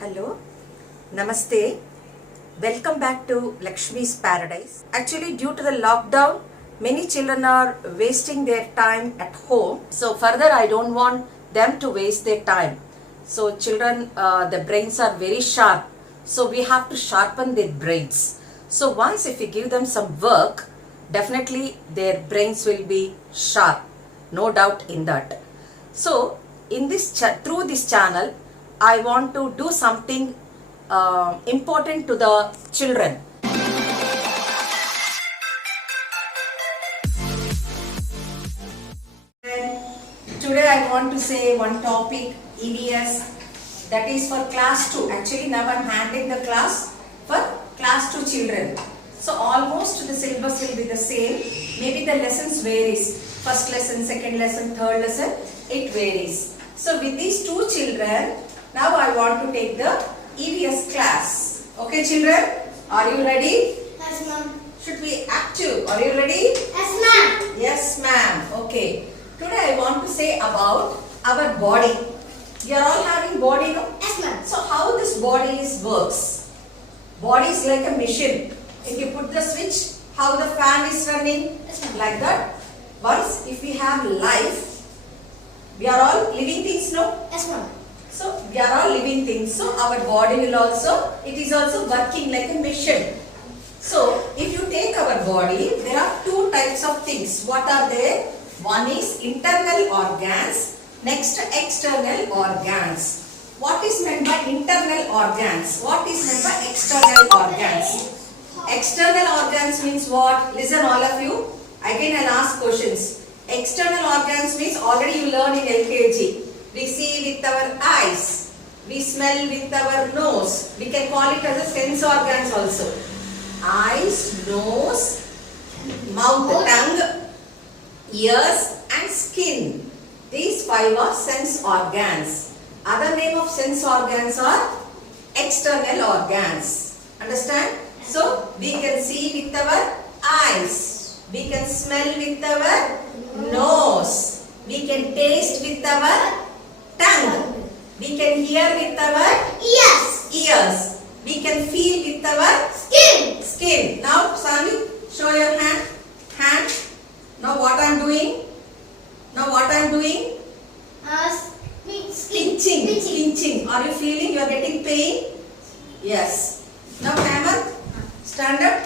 Hello, Namaste. Welcome back to Lakshmi's Paradise. Actually, due to the lockdown, many children are wasting their time at home. So further, I don't want them to waste their time. So children, the brains are very sharp. So we have to sharpen their brains. So once if we give them some work, definitely their brains will be sharp. No doubt in that. So in this through this channel, I want to do something important to the children. Today I want to say one topic, EVS, that is for class 2. Actually now I am handling the class for class 2 children. So almost the syllabus will be the same. Maybe the lessons varies. First lesson, second lesson, third lesson, it varies. So with these two children, now I want to take the EVS class. Okay children, are you ready? Yes, ma'am. Should be active. Are you ready? Yes, ma'am. Yes, ma'am. Okay. Today I want to say about our body. You are all having body, no? Yes, ma'am. So how this body works? Body is like a machine. If you put the switch, how the fan is running? Yes, ma'am. Like that. Once if we have life, we are all living things, no? Yes, ma'am. So we are all living things. So our body will also, it is also working like a machine. So if you take our body, there are two types of things. What are they? One is internal organs, next external organs. What is meant by internal organs? What is meant by external organs? External organs means what? Listen all of you. Again I'll ask questions. External organs means already you learn in LKG. We see with our eyes. We smell with our nose. We can call it as a sense organs also. Eyes, nose, mouth, tongue, ears and skin. These five are sense organs. Other name of sense organs are external organs. Understand? So, we can see with our eyes. We can smell with our nose. We can taste with our tongue. We can hear with our ears. We can feel with our skin. Now, Sami, show your hand. Hand. Now, what I am doing? Pinching. Are you feeling you are getting pain? Yes. Now, Hammer, stand up.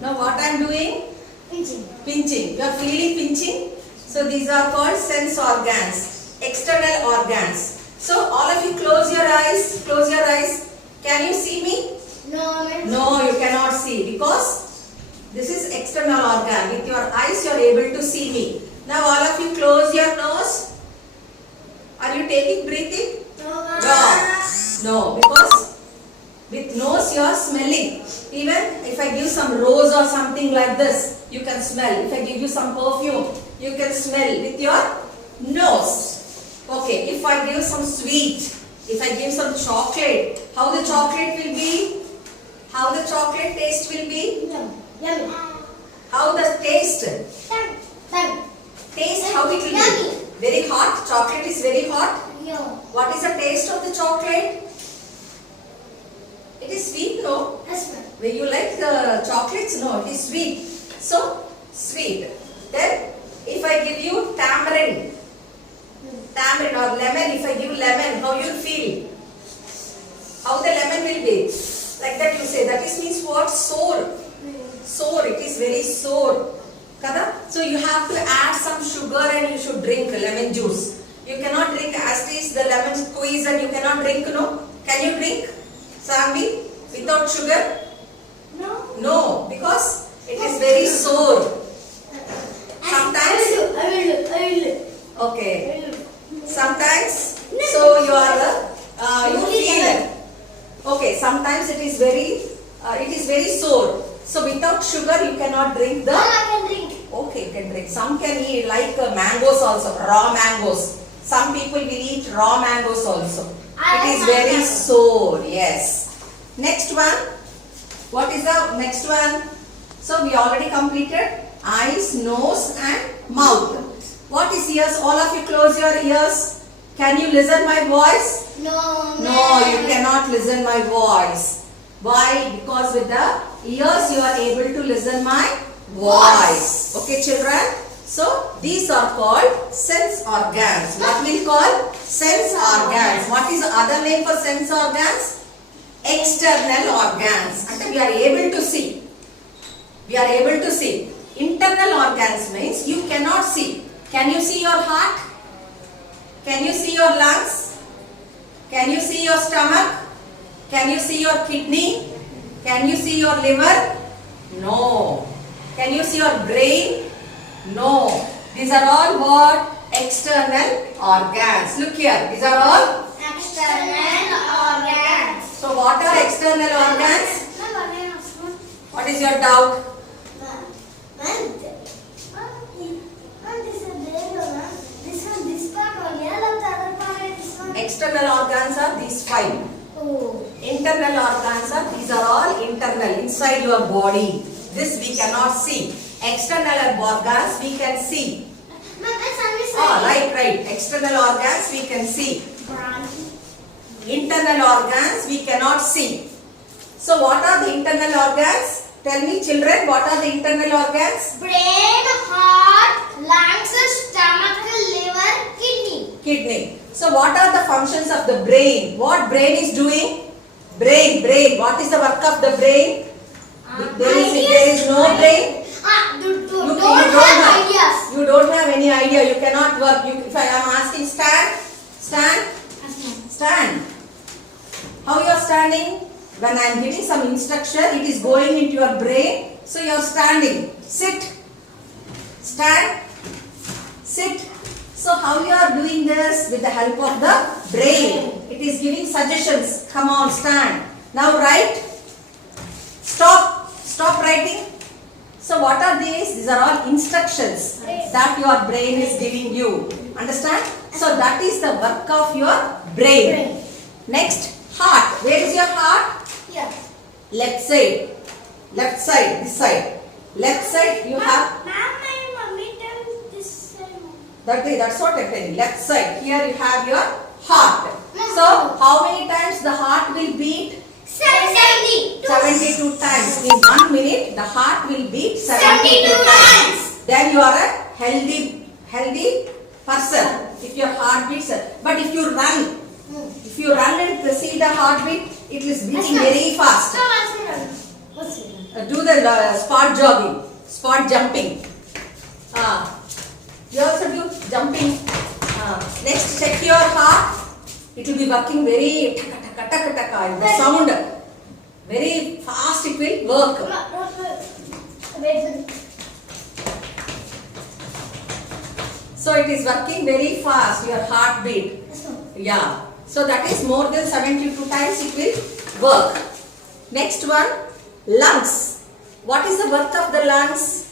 Now, what I am doing? Pinching. You are feeling pinching? So, these are called sense organs, external organs. So, all of you close your eyes. Close your eyes. Can you see me? No, ma'am. No, you cannot see because this is external organ. With your eyes, you are able to see me. Now, all of you close your nose. Are you taking breathing? No, because with nose you are smelling. Even if I give some rose or something like this, you can smell. If I give you some perfume, you can smell with your nose. Okay, if I give some sweet, if I give some chocolate, how the chocolate will be? How the chocolate taste will be? Yummy. How the taste? Taste, how it will Yummy. be? Very hot. Chocolate is very hot. Yo. What is the taste of the chocolate? It is sweet, no? Yes, ma'am. When you like the chocolates, no, it is sweet. So, sweet. Then, if I give you tamarind or lemon, if I give lemon, how you feel? How the lemon will be? Like that you say. That is means what? Sour. Sour. It is very sour. Kada? So you have to add some sugar and you should drink lemon juice. You cannot drink as it is the lemon squeeze and you cannot drink, no? Can you drink, Sambi, without sugar? No. No, because it is very sour. Sometimes, I will. okay. Sometimes, so you are, you feel. Okay, sometimes it is very sour. So without sugar you cannot drink the. I can drink. Okay, you can drink. Some can eat like mangoes also, raw mangoes. Some people will eat raw mangoes also. It is very sour. Yes. Next one. What is the next one? So we already completed eyes, nose and mouth. What is ears? All of you close your ears. Can you listen my voice? No. No, you cannot listen my voice. Why? Because with the ears you are able to listen my voice. Okay, children? So, these are called sense organs. What we call? Sense organs. What is the other name for sense organs? External organs. And we are able to see. We are able to see. Internal organs means you cannot see. Can you see your heart? Can you see your lungs? Can you see your stomach? Can you see your kidney? Can you see your liver? No. Can you see your brain? No. These are all what? External organs. Look here. These are all. External organs. So what are external organs? What is your doubt? External organs are these five. Internal organs are, these are all internal, inside your body. This we cannot see. External organs we can see. Right. External organs we can see. Internal organs we cannot see. So what are the internal organs? Tell me children, what are the internal organs? Brain, heart, lungs, stomach, liver, kidney. Kidney. So what are the functions of the brain? What brain is doing? Brain. What is the work of the brain? There is no brain. Don't have ideas. You don't have any idea. You cannot work. If I am asking stand. How you are standing? When I am giving some instruction, it is going into your brain. So you are standing. Sit. Stand. Sit. So how you are doing this? With the help of the brain. It is giving suggestions. Come on, stand. Now write. Stop writing. So what are these? These are all instructions that your brain is giving you. Understand? So that is the work of your brain. Next, heart. Where is your heart? Here. Left side, this side. Left side you have, Ma'am, my mummy tells this side. that's what I'm telling. Left side, here you have your heart. So how many times the heart will beat? 72 times. In 1 minute the heart will beat 72 times. Then you are a healthy person. If your heart beats, but if you run and precede the heartbeat, it is beating very fast. Do the spot jogging, spot jumping. You also do jumping. Next, check your heart. It will be working very taka. The sound very fast. It will work. So it is working very fast. Your heartbeat. Yeah. So that is more than 72 times it will work. Next one, lungs. What is the work of the lungs?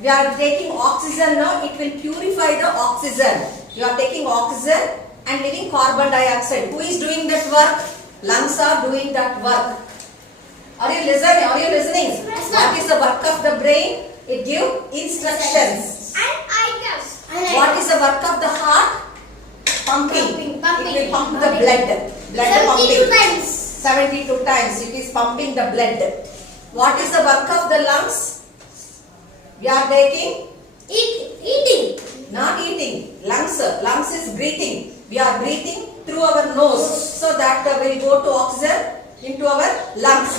We are taking oxygen now. It will purify the oxygen. You are taking oxygen and leaving carbon dioxide. Who is doing that work? Lungs are doing that work. Are you listening? What is the work of the brain? It gives instructions. What is the work of the heart? Pumping. It will pump the blood. 72 times. 72 times it is pumping the blood. What is the work of the lungs? We are taking? Eating. Not eating. Lungs is breathing. We are breathing through our nose. So that will go to oxygen into our lungs.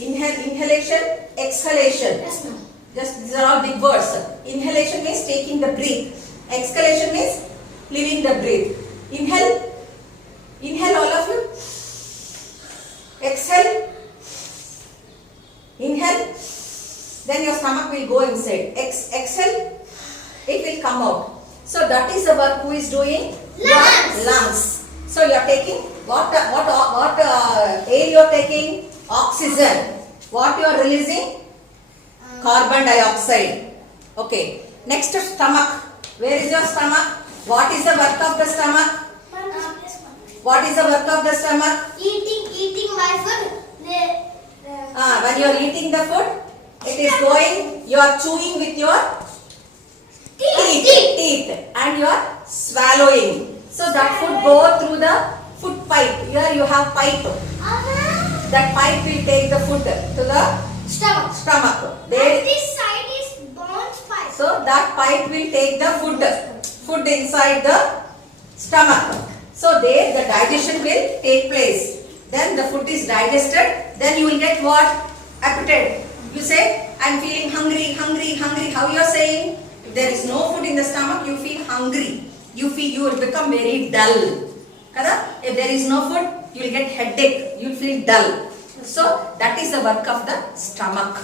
Inhalation, exhalation. Yes, ma'am. Just these are all big words. Inhalation means taking the breath. Exhalation means leaving the breath. Inhale all of you. Exhale. Inhale. Then your stomach will go inside. Exhale. It will come out. So that is the work who is doing? Lungs. Lungs. So you are taking what air you are taking? Oxygen. What you are releasing? Carbon dioxide. Okay. Next, stomach. Where is your stomach? What is the work of the stomach? What is the work of the stomach? Eating my food. When you are eating the food, it is going, you are chewing with your teeth and you are swallowing. So that food go through the food pipe. Here you have pipe. That pipe will take the food to the Stomach. stomach. And There, this side is bone pipe. so that pipe will take the food inside the stomach. So there the digestion will take place. Then the food is digested. Then you will get what? Appetite. You say, I am feeling hungry, hungry, hungry. How you are saying? If there is no food in the stomach, you feel hungry. You will become very dull. Kada? If there is no food, you will get headache. You will feel dull. So that is the work of the stomach.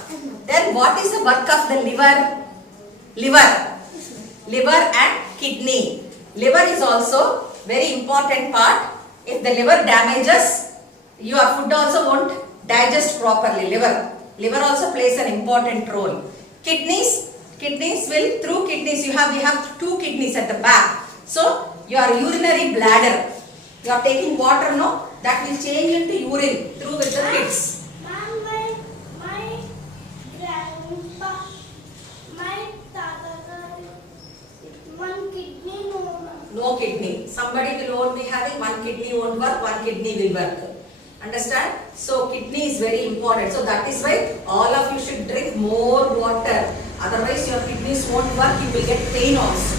Then what is the work of the liver? Liver and kidney. Liver is also very important part. If the liver damages, your food also won't digest properly. Liver also plays an important role. Kidneys will, through kidneys we have two kidneys at the back. So your urinary bladder, you are taking water, no? That will change into urine through with the kids. Ma'am, my grandpa, my tata, one kidney no. No kidney. Somebody will only be having one kidney won't work, one kidney will work. Understand? So kidney is very important. So that is why all of you should drink more water. Otherwise your kidneys won't work. You will get pain also.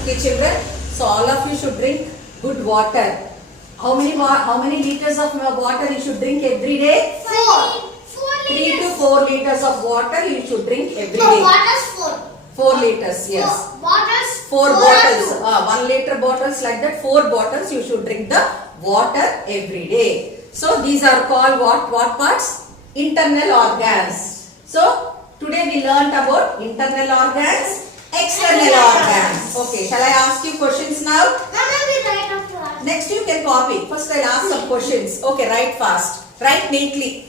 Okay, children. So all of you should drink good water. How many liters of water you should drink every day? 4 3 liters. to 4 liters of water you should drink every No, day. water's 4. 4 liters, yes. Water's 4 or bottles, 2. 1 liter bottles like that, 4 bottles you should drink the water every day. So these are called what parts? Internal organs. So today we learnt about internal organs, external organs. Okay, shall I ask you questions now? Mama, we write after that. Next you can copy. First I'll ask some questions. Okay, write fast. Write neatly.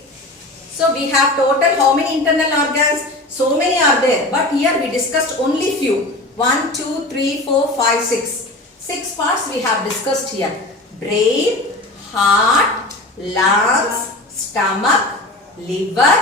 So we have total how many internal organs? So many are there. But here we discussed only few. 1, 2, 3, 4, 5, 6. 6 parts we have discussed here. Brain, heart, lungs, stomach, liver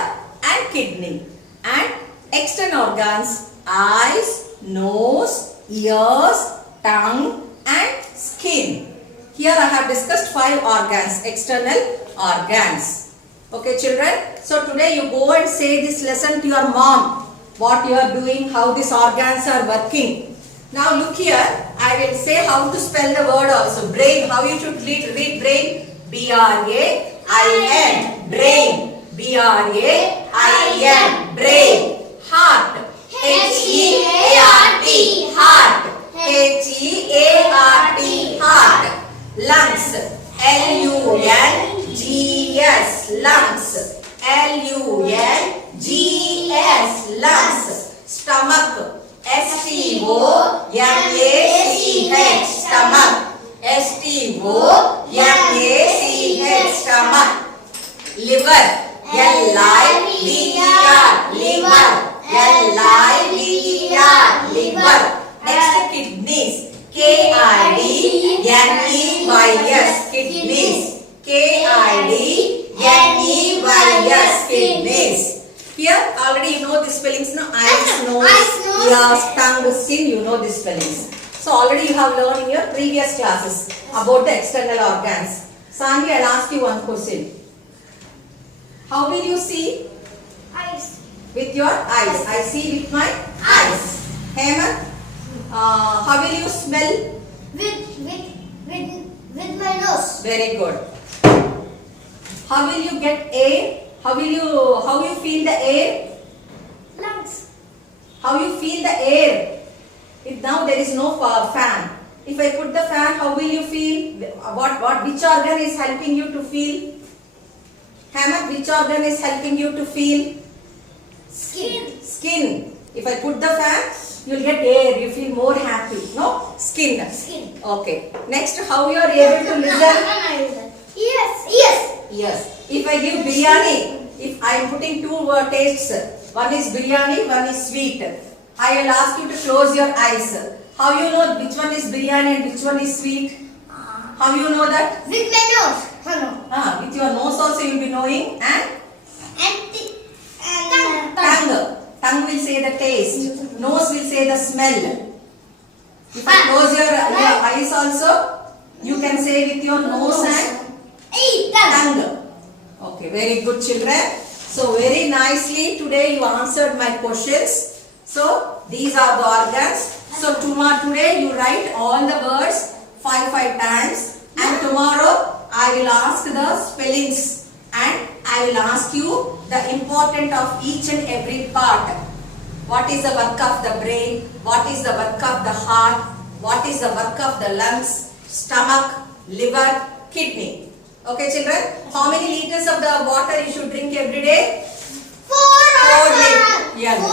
and kidney. And external organs, eyes, nose, ears, tongue and skin. Here I have discussed 5 organs, external organs. Okay children, so today you go and say this lesson to your mom. What you are doing, how these organs are working. Now look here, I will say how to spell the word also. Brain, how you should read brain? B-R-A-I-N, brain. B-R-A-I-N, brain. Heart, H-E-A-R-T, heart. H-E-A-R-T, heart. Lungs, L-U-N-G-S, lungs. L-U-N-G-S, lungs. Stomach, S-T-O-M-A-C-H, stomach. S-T-O-M-A-C-H, stomach. Liver, L-I-V-E-R, liver. L-I-V-E-R, liver. Next, kidneys, K-I-D-N-E-Y-S, kidneys. K-I-D-N-E-Y-S, kidneys. Here already you know the spellings now. Eyes, nose, ears, tongue, skin, you know the spellings. So already you have learned in your previous classes about the external organs. Sandhya, I'll ask you one question. How will you see? Eyes. With your eyes. I see with my eyes. Hemant, how will you smell? With my nose. Very good. How will you get air? How you feel the air? Lungs. How you feel the air? If now there is no fan. If I put the fan, how will you feel? Which organ is helping you to feel? Hemant, which organ is helping you to feel? Skin. Skin. If I put the fan, you will get air. You feel more happy. No? Skin. Skin. Okay. Next, how you are able to listen? Yes. Yes. If I give biryani, if I am putting two tastes, one is biryani, one is sweet. I will ask you to close your eyes. How you know which one is biryani and which one is sweet? How you know that? With my nose. With your nose also you will be knowing, and Tongue. tongue will say the taste, nose will say the smell. If I close your eyes also, Okay, very good children. So very nicely today you answered my questions. So these are the organs. So today you write all the words 5 times, and tomorrow I will ask the spellings and I will ask you the important of each and every part. What is the work of the brain? What is the work of the heart? What is the work of the lungs, stomach, liver, kidney? Okay children, how many liters of the water you should drink every day? 4 liters. Yeah. 5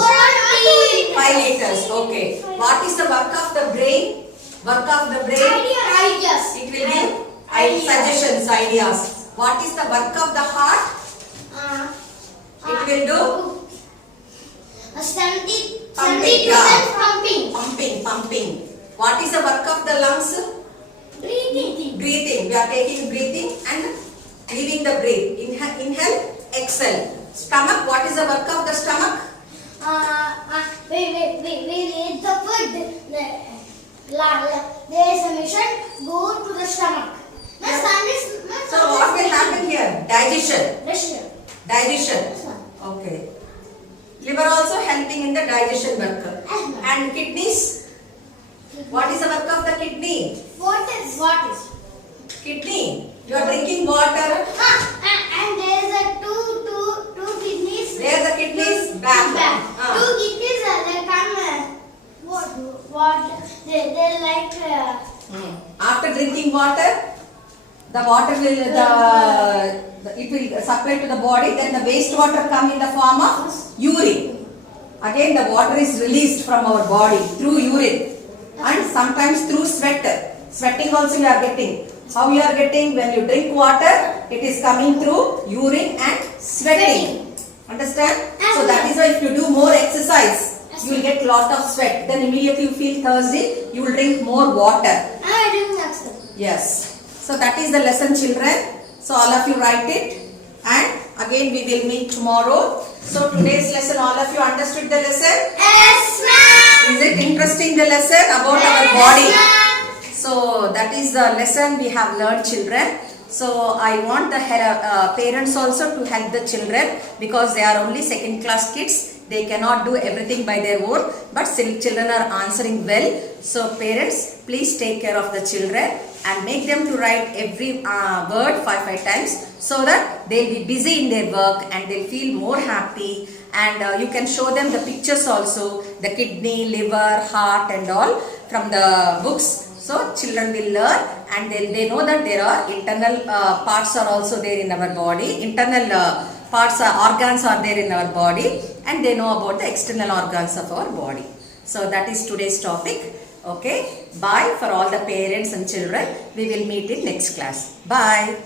liters. Okay. What is the work of the brain? Work of the brain? Ideas. It will give suggestions, ideas. What is the work of the heart? It will do 70% pumping. What is the work of the lungs? Breathing. We are taking breathing and leaving the breath. Inhale, exhale. Stomach. What is the work of the stomach? We eat the food. There is a mission. Go to the stomach. So what will happen here? Digestion. Okay. Liver also helping in the digestion work. And kidneys. What is the work of the kidney? What is? Kidney. You are drinking water. And there is a two kidneys. Where the kidneys? Back. Two kidneys are like what? They like. After drinking water, the water will it will supply to the body. Then the wastewater come in the form of urine. Again, the water is released from our body through urine and sometimes through sweat. Sweating also you are getting. How you are getting? When you drink water, it is coming through urine and sweating. Understand? So that is why if you do more exercise, you will get lot of sweat. Then immediately you feel thirsty, you will drink more water. I drink that. Yes. So that is the lesson children. So all of you write it. And again we will meet tomorrow. So today's lesson, all of you understood the lesson? Yes, ma'am. Is it interesting the lesson about our body? So that is the lesson we have learned children. So I want the parents also to help the children because they are only second class kids. They cannot do everything by their own, but still children are answering well. So parents, please take care of the children and make them to write every word 5 times so that they'll be busy in their work and they'll feel more happy. And you can show them the pictures also, the kidney, liver, heart and all from the books. So children will learn and they know that there are internal parts are also there in our body. Internal parts organs are there in our body, and they know about the external organs of our body. So that is today's topic. Okay. Bye for all the parents and children. We will meet in next class. Bye.